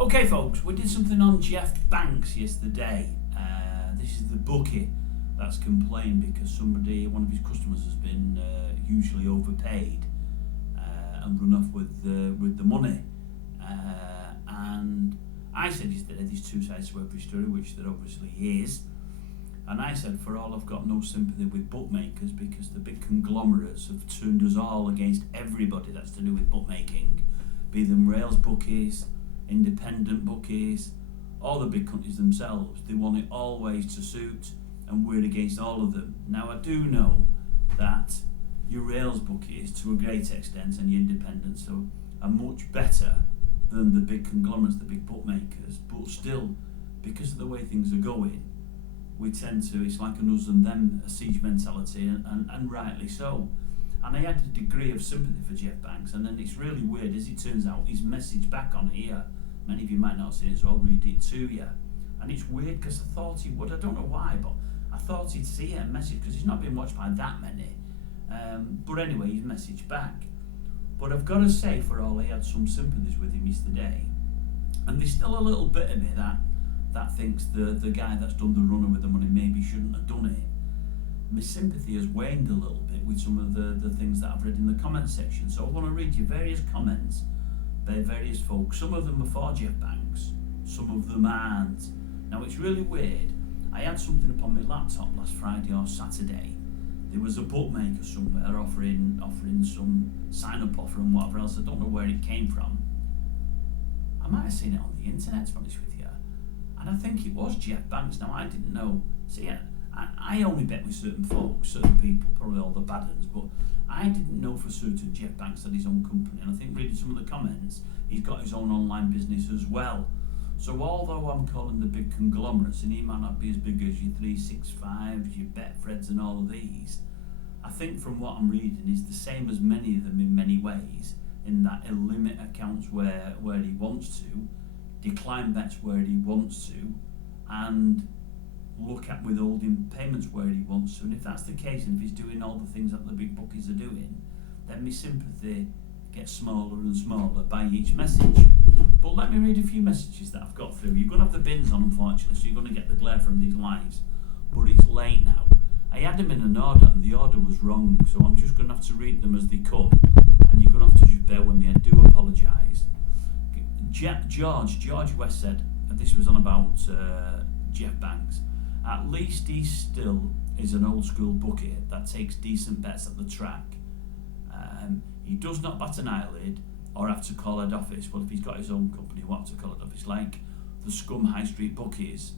Okay folks, we did something on GEOFF Banks yesterday. This is the bookie that's complained because one of his customers has been hugely overpaid and run off with the money. And I said yesterday there's two sides to every story, which there obviously is. And I said, for all I've got no sympathy with bookmakers because the big conglomerates have turned us all against everybody that's to do with bookmaking, be them rails bookies, independent bookies, all the big companies themselves. They want it always to suit, and we're against all of them. Now I do know that your rails bookies to a great extent and your independents are much better than the big conglomerates, the big bookmakers, but still, because of the way things are going, we tend to, it's like an us and them, a siege mentality, and rightly so. And I had a degree of sympathy for GEOFF Banks, and then it's really weird, as it turns out, his message back on here, many of you might not have seen it, so I'll read it to you. And it's weird because I thought he would, I don't know why, but I thought he'd see a message because he's not been watched by that many. But anyway, he's messaged back. But I've got to say, for all, I had some sympathies with him yesterday. And there's still a little bit of me that thinks the guy that's done the runner with the money maybe shouldn't have done it. My sympathy has waned a little bit with some of the things that I've read in the comment section. So I want to read you various comments by various folks. Some of them are for GEOFF Banks, some of them aren't. Now it's really weird. I had something up on my laptop last Friday or Saturday. There was a bookmaker somewhere offering some sign-up offer and whatever else. I don't know where it came from. I might have seen it on the internet, to be honest with you. And I think it was GEOFF Banks. Now I didn't know. See, I only bet with certain folks, certain people, probably all the bad ones, but I didn't know for certain GEOFF Banks had his own company. And I think reading some of the comments, he's got his own online business as well. So although I'm calling the big conglomerates, and he might not be as big as your 365s, your Betfreds and all of these, I think from what I'm reading is the same as many of them in many ways, in that he'll limit accounts where he wants to, decline bets where he wants to, and look at withholding payments where he wants to. And if that's the case, and if he's doing all the things that the big bookies are doing, then my sympathy gets smaller and smaller by each message. But let me read a few messages that I've got through. You're going to have the bins on, unfortunately, so you're going to get the glare from these lives. But it's late now. I had them in an order and the order was wrong, so I'm just going to have to read them as they come, and you're going to have to just bear with me. I do apologise. George West said, and this was on about GEOFF Banks, at least he still is an old school bookie that takes decent bets at the track. He does not bat an eyelid or have to call head office. Well, if he's got his own company, he'll have to call head office. Like the scum high street bookies,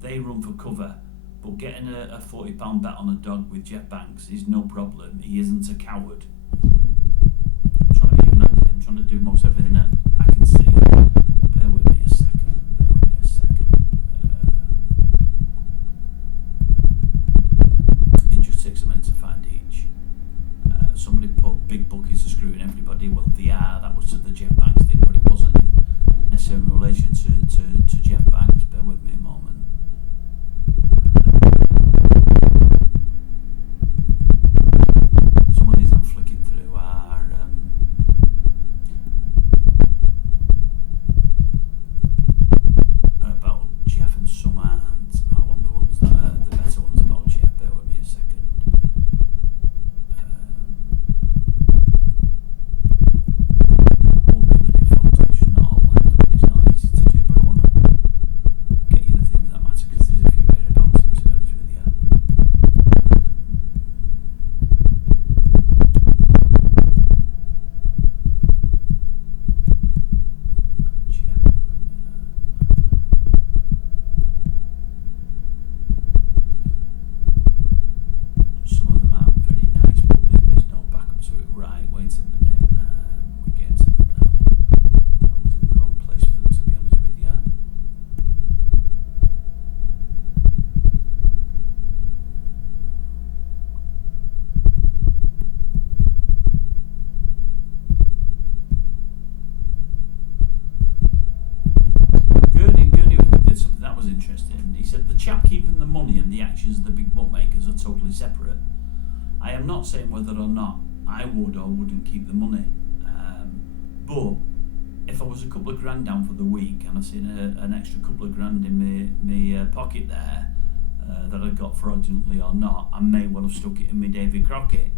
they run for cover, but getting a £40 bet on a dog with GEOFF Banks is no problem. He isn't a coward. I'm trying to be even-handed. I'm trying to do most everything that I can see. Bear with me a second. It just takes a minute to find each. Somebody put big bookies are screwing everybody. Well, they are. That was to the GEOFF Banks thing, but it wasn't necessarily in relation to GEOFF Banks. Bear with me a moment. Some of these I'm flicking through are about GEOFF and some aren't. I want the ones that are the better ones about GEOFF. Bear with me a second. Won't be many folks, they're just not all lined up and it's not easy to do, but I want to get you the things that matter because there's a few here about him, to be honest with you. Some of them aren't very nice, but there's no backup to it. Right, wait a minute. We're getting to them now. I was in the wrong place for them, to be honest with you. Gurney did something that was interesting. He said the chap keeping the money and the actions of the big bookmakers are totally separate. I am not saying whether or not I would or wouldn't keep the money, but if if I was a couple of grand down for the week and I seen an extra couple of grand in my pocket there that I got fraudulently or not, I may well have stuck it in my Davy Crockett.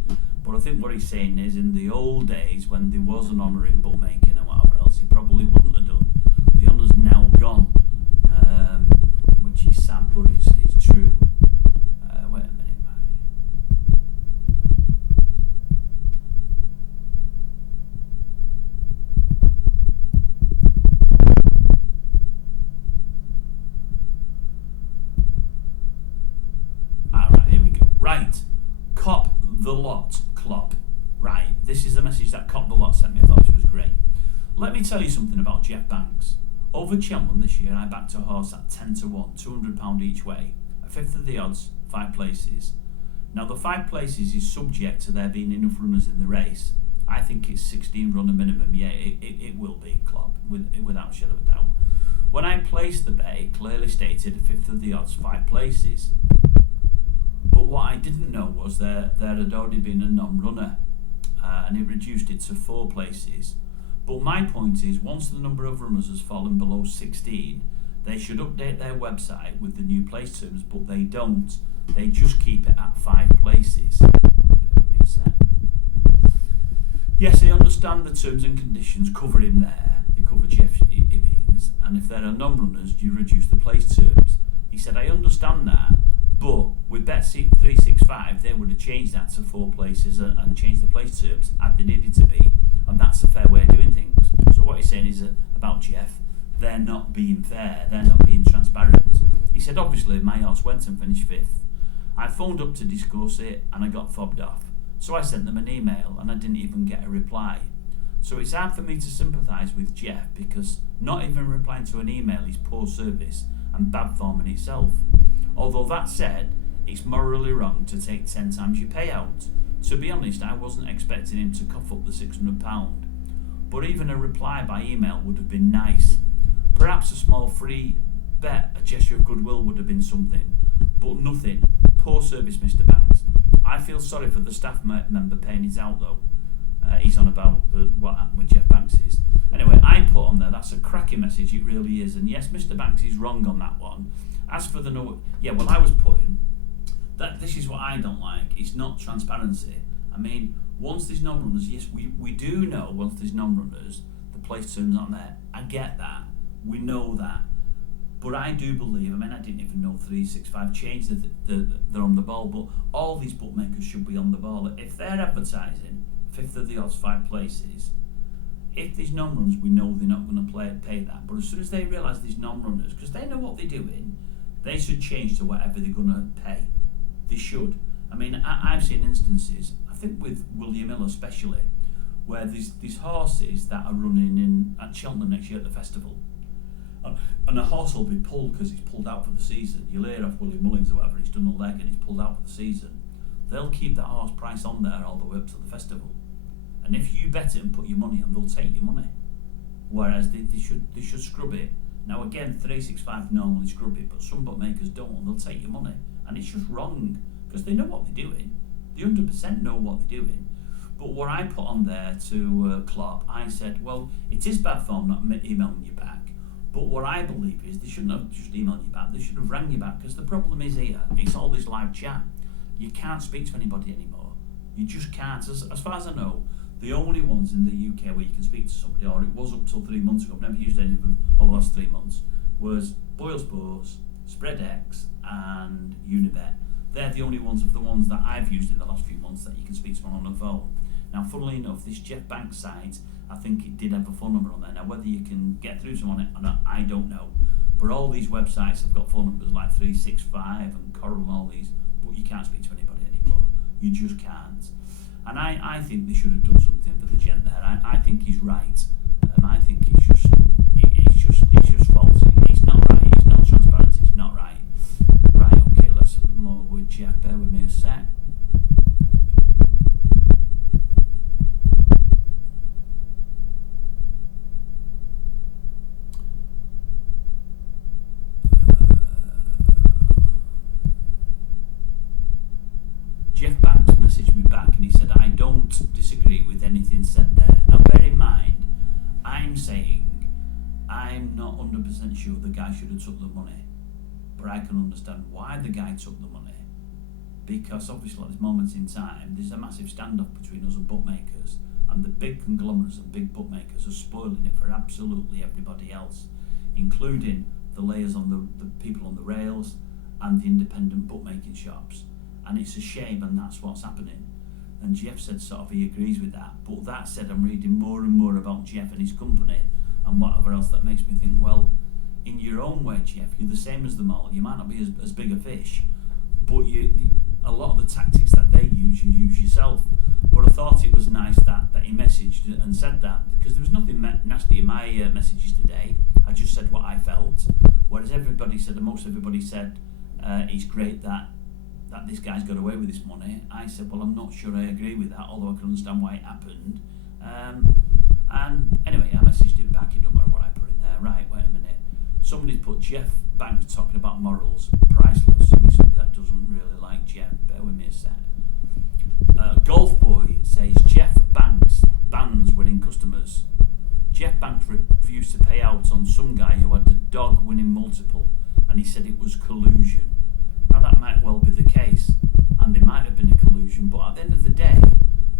But I think what he's saying is, in the old days when there was an honour in bookmaking and whatever else, he probably wouldn't have done. The honour's now gone, which is sad, but it's true. Wait a minute, Alright, here we go. Right. Cop the lot, Klopp. Right, this is the message that Cop the Lot sent me. I thought this was great. Let me tell you something about GEOFF Banks. Over Cheltenham this year, I backed a horse at 10 to 1, £200 each way. A fifth of the odds, 5 places. Now, the 5 places is subject to there being enough runners in the race. I think it's 16 runner minimum. Yeah, it will be, Klopp, without a shadow of a doubt. When I placed the bet, it clearly stated a fifth of the odds, 5 places. But what I didn't know was there had already been a non-runner, and it reduced it to 4 places. But my point is, once the number of runners has fallen below 16, they should update their website with the new place terms, but they don't. They just keep it at 5 places. Bear with me a sec. Yes, I understand the terms and conditions cover him there. They cover Jeff, it means. And if there are non-runners, you reduce the place terms. He said, I understand that. But with Bet365, they would have changed that to 4 places and changed the place terms as they needed to be, and that's a fair way of doing things. So what he's saying is about Jeff, they're not being fair, they're not being transparent. He said, obviously, my horse went and finished 5th. I phoned up to discuss it and I got fobbed off. So I sent them an email and I didn't even get a reply. So it's hard for me to sympathise with Jeff, because not even replying to an email is poor service and bad form in itself. Although that said, it's morally wrong to take 10 times your payout. To be honest, I wasn't expecting him to cough up the £600, but even a reply by email would have been nice. Perhaps a small free bet, a gesture of goodwill would have been something, but nothing. Poor service, Mr. Banks. I feel sorry for the staff member paying it out though. He's on about what happened with GEOFF Banks is. Anyway, I put on there, that's a cracking message, it really is. And yes, Mr. Banks is wrong on that one. As for the no, yeah, well, I was putting that this is what I don't like. It's not transparency. I mean, once there's non-runners, yes, we do know once there's non-runners, the place terms aren't there. I get that. We know that. But I do believe, I mean, I didn't even know 365 changed they're on the ball, but all these bookmakers should be on the ball. If they're advertising fifth of the odds, 5 places, if there's non-runners, we know they're not going to pay that. But as soon as they realise there's non-runners, because they know what they're doing, they should change to whatever they're going to pay. They should. I mean, I've seen instances, I think with William Hill especially, where there's horses that are running at Cheltenham next year at the festival. And a horse will be pulled because he's pulled out for the season. You'll hear off William Mullins or whatever, he's done a leg and he's pulled out for the season. They'll keep that horse price on there all the way up to the festival. And if you bet it and put your money on, they'll take your money. Whereas they should scrub it. Now again, 365 normally scrub it, but some bookmakers don't, and they'll take your money. And it's just wrong, because they know what they're doing. They 100% know what they're doing. But what I put on there to Klopp, I said, well, it is bad form not emailing you back. But what I believe is they shouldn't have just emailed you back, they should have rang you back, because the problem is here, it's all this live chat. You can't speak to anybody anymore. You just can't. As far as I know, the only ones in the UK where you can speak to somebody, or it was up till 3 months ago, I've never used any of them over the last 3 months, was Boyle Sports, SpreadX and Unibet. They're the only ones of the ones that I've used in the last few months that you can speak to someone on the phone. Now, funnily enough, this GEOFF Banks site, I think it did have a phone number on there. Now, whether you can get through someone or not, I don't know. But all these websites have got phone numbers like 365 and Coral and all these, but you can't speak to anybody anymore. You just can't. And I think they should have done something for the gent there. I think he's right. I think it's just false. It's not right. It's not transparent. It's not right. Right. Okay. Let's more with Jeff. Bear with me a sec. Jeff Banks messaged me back and he said, I don't disagree with anything said there. Now bear in mind, I'm saying I'm not 100% sure the guy should have took the money, but I can understand why the guy took the money, because obviously at this moment in time there's a massive standoff between us and bookmakers, and the big conglomerates and big bookmakers are spoiling it for absolutely everybody else, including the layers on the people on the rails and the independent bookmaking shops. And it's a shame, and that's what's happening. And Geoff said sort of he agrees with that. But that said, I'm reading more and more about Geoff and his company and whatever else that makes me think, well, in your own way, Geoff, you're the same as them all. You might not be as big a fish, but a lot of the tactics that they use, you use yourself. But I thought it was nice that he messaged and said that, because there was nothing nasty in my messages today. I just said what I felt, whereas everybody said, and most everybody said, it's great that this guy's got away with this money. I said, well, I'm not sure I agree with that, although I can understand why it happened. And anyway, I messaged him back. It don't matter what I put in there. Right, wait a minute. Somebody's put Geoff Banks talking about morals. Priceless. I mean, somebody that doesn't really like Geoff. Bear with me a sec. Golf Boy says Geoff Banks bans winning customers. Geoff Banks refused to pay out on some guy who had the dog winning multiple, and he said it was collusion. Now that might well be the case, and there might have been a collusion, but at the end of the day,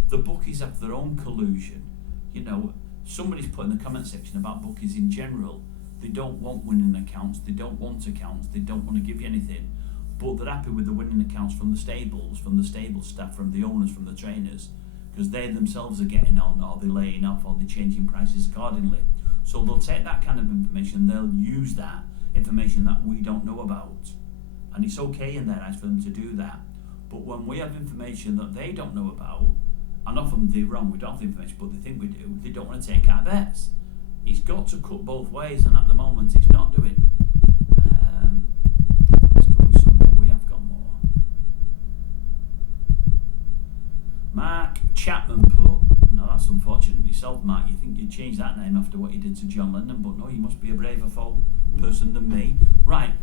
the bookies have their own collusion. You know, somebody's put in the comment section about bookies in general. They don't want winning accounts, they don't want accounts, they don't want to give you anything, but they're happy with the winning accounts from the stable staff, from the owners, from the trainers, because they themselves are getting on, or they're laying off, or they're changing prices accordingly. So they'll take that kind of information, they'll use that information that we don't know about, and it's okay in their eyes for them to do that. But when we have information that they don't know about, and often they're wrong, we don't have the information, but they think we do, they don't want to take our bets. It's got to cut both ways, and at the moment it's not doing. Let's go with some more. We have got more. Mark Chapman put, no, that's unfortunate yourself, Mark. You think you'd change that name after what you did to John Lennon, but no, you must be a braver person than me. Right,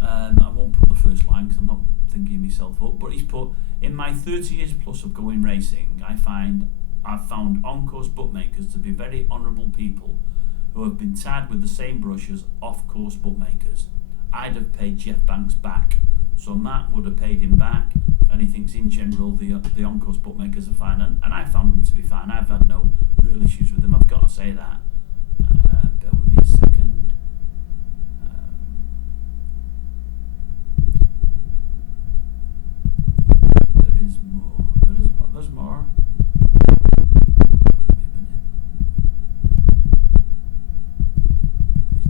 I won't put the first line because I'm not thinking myself up, but he's put, in my 30 years plus of going racing, I've found on-course bookmakers to be very honourable people who have been tied with the same brush as off-course bookmakers. I'd have paid Geoff Banks back. So Matt would have paid him back, and he thinks in general the on-course bookmakers are fine, and I found them to be fine. I've had no real issues with them, I've got to say that. Bear with me a second. There's more. There's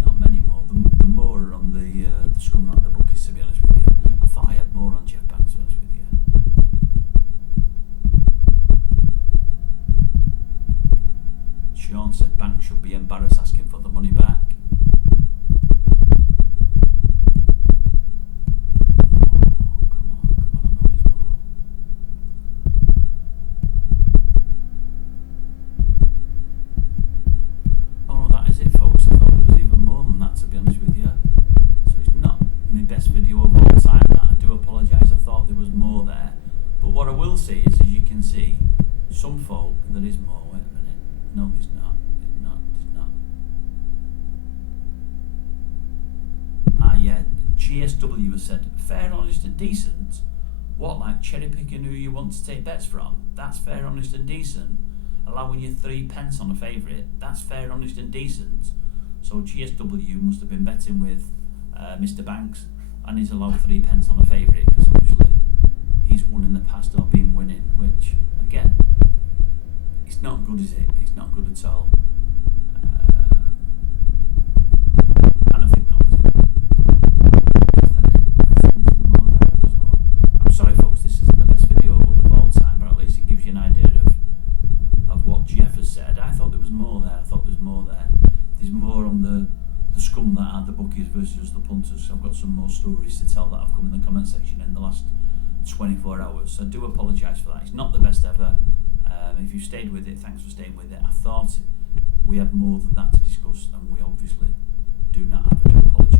not many more. The more are on the scrum that the bookies, to be honest with you. I thought I had more on Geoff Banks, to be honest with you. Sean said Banks should be embarrassed asking for the money back. Video of all time that I do apologise. I thought there was more there, but what I will say is, as you can see, some folk, there is more. Wait a minute, no, there's not. Yeah, GSW has said fair, honest and decent. What, like cherry picking who you want to take bets from? That's fair, honest and decent. Allowing you 3 pence on a favourite, that's fair, honest and decent. So GSW must have been betting with Mr. Banks, and he's allowed 3 pence on a favourite, because obviously he's won in the past or been winning, which again, it's not good, is it? It's not good at all. And I think that was it. Is that it? Is there anything more there? There's more. I'm sorry folks, this isn't the best video of all time, but at least it gives you an idea of what Geoff has said. I thought there was more there. There's more on the scum that are the bookies versus the punters. I've got some more stories to tell that have come in the comment section in the last 24 hours. So I do apologise for that. It's not the best ever. If you stayed with it, thanks for staying with it. I thought we had more than that to discuss, and we obviously do not have. I do apologise.